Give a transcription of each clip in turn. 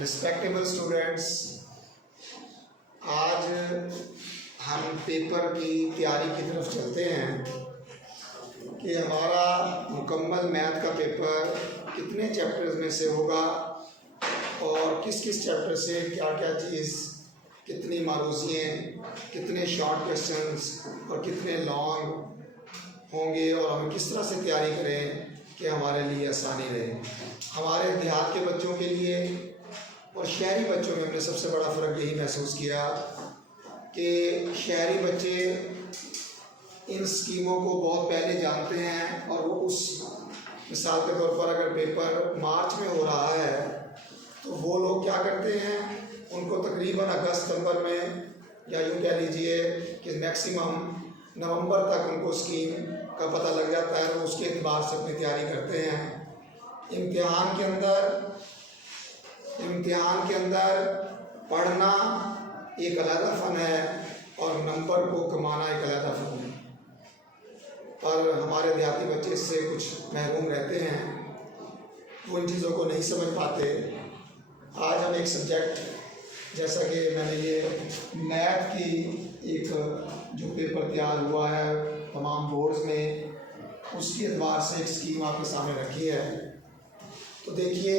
Respectable students, आज हम paper की तैयारी की तरफ चलते हैं कि हमारा मुकम्मल मैथ का पेपर कितने चैप्टर्स में से होगा और किस किस चैप्टर से क्या क्या चीज़, कितनी मारूसियाँ, कितने शॉर्ट क्वेश्चंस और कितने लॉन्ग होंगे और हम किस तरह से तैयारी करें कि हमारे लिए आसानी रहे। हमारे देहात के बच्चों के लिए और शहरी बच्चों में हमने सबसे बड़ा फ़र्क यही महसूस किया कि शहरी बच्चे इन स्कीमों को बहुत पहले जानते हैं और वो उस मिसाल के तौर पर अगर पेपर मार्च में हो रहा है तो वो लोग क्या करते हैं, उनको तकरीबन अगस्त सितंबर में या यूँ कह लीजिए कि मैक्सिमम नवंबर तक उनको स्कीम का पता लग जाता है, तो उसके एतबार से अपनी तैयारी करते हैं। इम्तिहान के अंदर पढ़ना एक अलग फ़न है और नंबर को कमाना एक अलग फ़न है, पर हमारे देहाती बच्चे इससे कुछ महरूम रहते हैं, वो इन चीज़ों को नहीं समझ पाते। आज हम एक सब्जेक्ट, जैसा कि मैंने ये मैथ की एक जो पेपर तैयार हुआ है तमाम बोर्ड्स में, उसके एतबार से एक स्कीम आपके सामने रखी है। तो देखिए,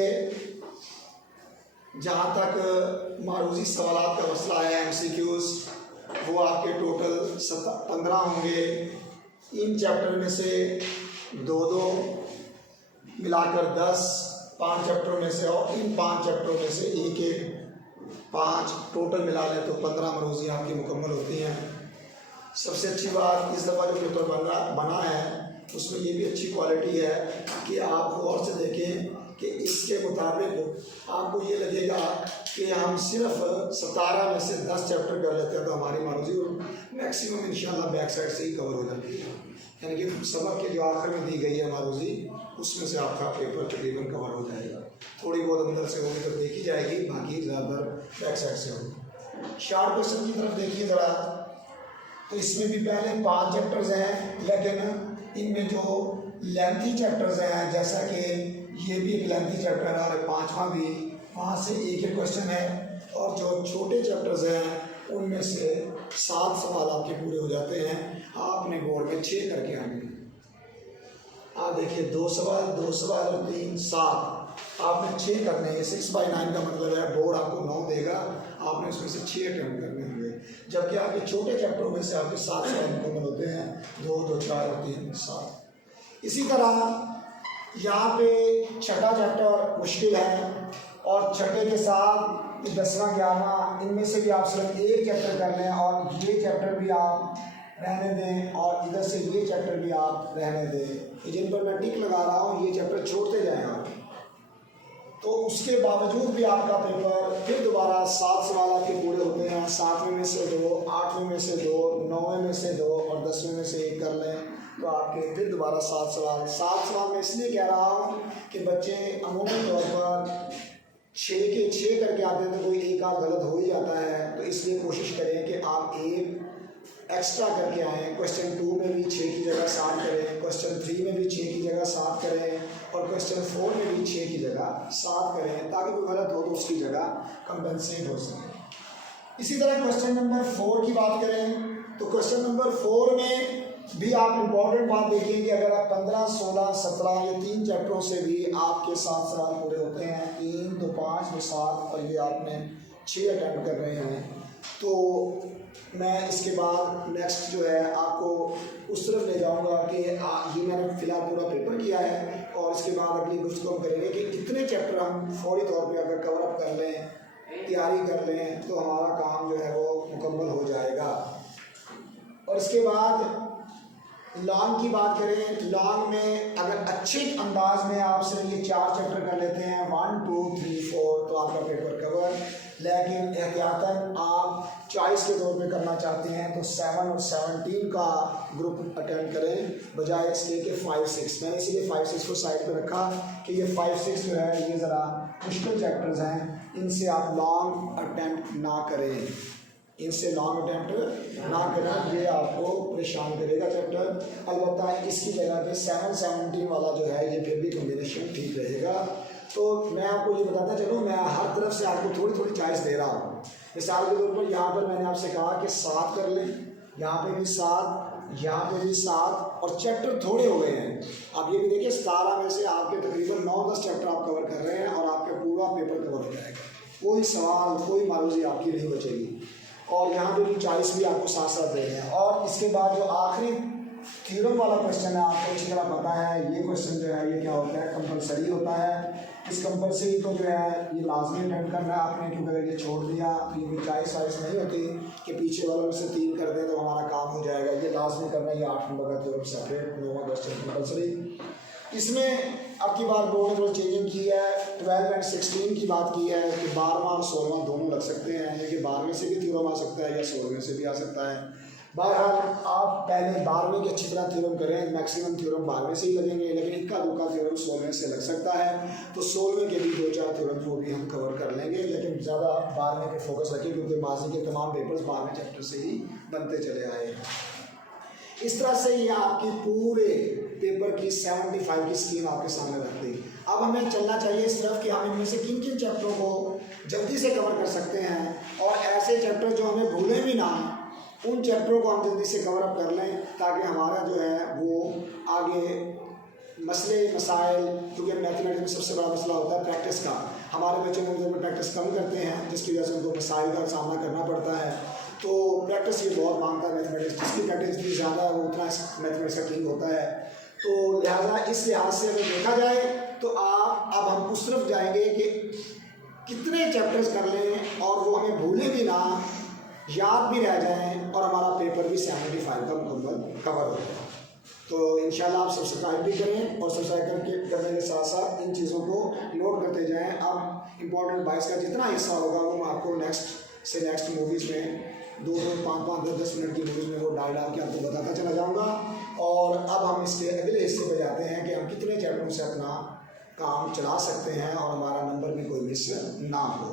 जहाँ तक मारूजी सवालात का मसला है, MCQs, वो आपके टोटल 15 होंगे। इन चैप्टर में से दो मिलाकर 10, 5 चैप्टरों में से, और इन 5 चैप्टरों में से एक 5 टोटल मिला लें तो 15 मरूजी आपकी मुकम्मल होती हैं। सबसे अच्छी बात, इस दफ़ा जो पेपर बना है उसमें ये भी अच्छी क्वालिटी है कि आप गौर से देखें कि इसके मुताबिक आपको ये लगेगा कि हम सिर्फ 17 में से 10 चैप्टर कर लेते हैं तो हमारी मारूजी मैक्सिमम इंशाल्लाह बैक साइड से ही कवर हो जाती है। यानी कि सबक के जो आखिर में दी गई है मारूजी, उसमें से आपका पेपर तकरीबन कवर हो जाएगा। थोड़ी बहुत अंदर से होगी तो देखी जाएगी, बाकी ज़्यादातर बैक साइड से होगी। शॉर्ट क्वेश्चन की तरफ देखिए ज़रा, तो इसमें भी पहले 5 चैप्टर्स हैं, लेकिन इनमें जो लेंथी चैप्टर्स हैं, जैसा कि ये भी एक लेंथी चैप्टर है और 5वां भी, वहाँ से एक क्वेश्चन है, और जो छोटे चैप्टर्स हैं उनमें से 7 सवाल आपके पूरे हो जाते हैं। आपने बोर्ड में 6 करके आने, आप देखिए 2 सवाल और 3, 7 आपने 6 करने हैं। 6/9 का मतलब है बोर्ड आपको 9 देगा, आपने उसमें से 6 अटेम्प्ट करने होंगे, जबकि आपके छोटे चैप्टरों में से आपके 7 सवाल मुकम्मल होते हैं, 2, 2, 4 और 3, 7। इसी तरह यहाँ पे छठा चैप्टर मुश्किल है, और छठे के साथ 10वां 11वां, इनमें से भी आप सिर्फ एक चैप्टर कर लें और ये चैप्टर भी आप रहने दें, और इधर से ये चैप्टर भी आप रहने दें। जिन पर मैं टिक लगा रहा हूँ ये चैप्टर छोड़ते जाएँ आप, तो उसके बावजूद भी आपका पेपर फिर दोबारा 7 सवाल आपके पूरे होते हैं। 7वें में से 2, 8वें में से 2, 9वें में से 2 और 10वें में से 1 कर लें तो आपके फिर दोबारा 7 सवाल। 7 सवाल मैं इसलिए कह रहा हूँ कि बच्चे अमूमी तौर पर 6 के 6 करके आते हैं, तो कोई एक आध गलत हो ही जाता है, तो इसलिए कोशिश करें कि आप एक एक्स्ट्रा करके आएँ। क्वेश्चन 2 में भी 6 की जगह 7 करें, क्वेश्चन 3 में भी 6 की जगह 7 करें, और क्वेश्चन 4 में भी 6 की जगह 7 करें, ताकि कोई गलत हो तो उसकी जगह कंपनसेट हो सके। इसी तरह क्वेश्चन नंबर 4 की बात करें तो क्वेश्चन नंबर 4 में भी आप इम्पॉर्टेंट बात देखिए कि अगर आप 15, 16, 17 ये 3 चैप्टरों से भी आपके 7 सवाल पूरे होते हैं, 3, 2, 5, 2, 7, और ये आपने 6 अटेम्प्ट कर रहे हैं, तो मैं इसके बाद नेक्स्ट जो है आपको उस तरफ ले जाऊंगा कि ये मैंने फ़िलहाल पूरा पेपर किया है, और इसके बाद अगली गुफ्तगू हम करेंगे कि कितने चैप्टर हम फौरी तौर पे अगर कवर अप कर लें, तैयारी कर लें, तो हमारा काम जो है वो मुकम्मल हो जाएगा। और इसके बाद लॉन्ग की बात करें, लॉन्ग में अगर अच्छे अंदाज में आप सिर्फ ये 4 चैप्टर कर लेते हैं, 1, 2, 3, 4, तो आपका पेपर कवर। लेकिन एहतियातन आप चॉइस के तौर पे करना चाहते हैं तो 7 और 17 का ग्रुप अटेम्प्ट करें, बजाय इसके कि 5, 6। मैंने इसीलिए 5, 6 को साइड पे रखा कि ये 5, 6 जो है ये ज़रा मुश्किल चैप्टर्स हैं, इनसे आप लॉन्ग अटेम्प्ट ना करें, इनसे लॉन्ग अटेम्प्ट ना करें, ये आपको परेशान करेगा चैप्टर। अलबत्ता इसकी जगह पे 7, 17 वाला जो है ये फिर भी कॉम्बिनेशन ठीक रहेगा। तो मैं आपको ये बताता चलूँ, मैं हर तरफ से आपको थोड़ी थोड़ी चॉइस दे रहा हूँ। मिसाल के तौर पर यहाँ पर मैंने आपसे कहा कि 7 कर लें, यहाँ पे भी 7, यहाँ पे भी 7, और चैप्टर थोड़े हो गए हैं। आप ये भी देखिए 17 में से आपके तकरीबन 9-10 चैप्टर आप कवर कर रहे हैं और आपका पूरा पेपर कवर हो जाएगा, कोई सवाल कोई मारूजी आपकी नहीं बचेगी। और यहाँ पे भी चॉइस भी आपको साथ साथ दे रहे हैं। और इसके बाद जो आखिरी थ्योरम वाला क्वेश्चन है, आपको अच्छी तरह पता है ये क्वेश्चन जो है ये क्या होता है, कंपलसरी होता है। इस कंपलसरी को जो है ये लाजमी अटेंड करना है आपने, क्योंकि अगर ये छोड़ दिया तो ये चॉइस वाइस नहीं होती कि पीछे वालों में से 3 कर दें तो हमारा काम हो जाएगा। ये लाजमी करना है, ये 8 नंबर का थ्योरम सेपरेट, 9वां क्वेश्चन कंपलसरी। इसमें अब की बार बोर्ड ने थोड़ी चेंजिंग की है, 12 एंड 16 की बात की है कि 12वां और 16वां दोनों लग सकते हैं, यानी कि 12वें से भी थ्योरम आ सकता है या 16वें से भी आ सकता है। बहरहाल आप पहले 12वें की अच्छी तरह थ्योरम करें, मैक्सिमम थ्योरम 12वें से ही लगेंगे, लेकिन इक्का दुक्का थ्योरम 16वें से लग सकता है। तो 16वें के भी 2-4 थ्योरम को भी हम कवर कर लेंगे, लेकिन ज़्यादा 12वें पे फोकस रखें क्योंकि माजी के तमाम पेपर्स 12वें चैप्टर से ही बनते चले आए हैं। इस तरह से ये आपकी पूरे पेपर की 75 की स्कीम आपके सामने रख दी। अब हमें चलना चाहिए इस तरफ कि हम इनमें से किन किन चैप्टरों को जल्दी से कवर कर सकते हैं, और ऐसे चैप्टर जो हमें भूलें भी ना, उन चैप्टरों को हम जल्दी से कवर अप कर लें, ताकि हमारा जो है वो आगे मसले मसाइल, क्योंकि मैथमेटिक्स में सबसे बड़ा मसला होता है प्रैक्टिस का। हमारे बच्चे में प्रैक्टिस कम करते हैं, जिसकी वजह से उनको मसाइल का सामना करना पड़ता है। तो प्रैक्टिस ये बहुत मांगता है मैथमेटिक्स, जिसकी प्रैक्टिस जितनी ज़्यादा है वो उतना मैथमेटिक्स का किंग होता है। तो लिहाजा इस लिहाज से अगर देखा जाए तो अब हम उस तरफ जाएंगे कि कितने चैप्टर्स कर लें और वो हमें भूले भी ना, याद भी रह जाएं, और हमारा पेपर भी 75 का मुकम्मल कवर हो जाए। तो इंशाल्लाह आप सब्सक्राइब भी करें, और सब्सक्राइब करने के साथ साथ इन चीज़ों को नोट करते जाएं। अब इम्पोर्टेंट 22 का जितना हिस्सा होगा वो मैं आपको नेक्स्ट मूवीज़ में 2-2, 5-5, 10-10 मिनट की मूवीज़ में वो डाल के आपको बताता चला जाऊँगा। और अब हम इसके अगले हिस्से पे जाते हैं कि हम कितने चैप्टरों से अपना काम चला सकते हैं और हमारा नंबर भी कोई मिस ना हो।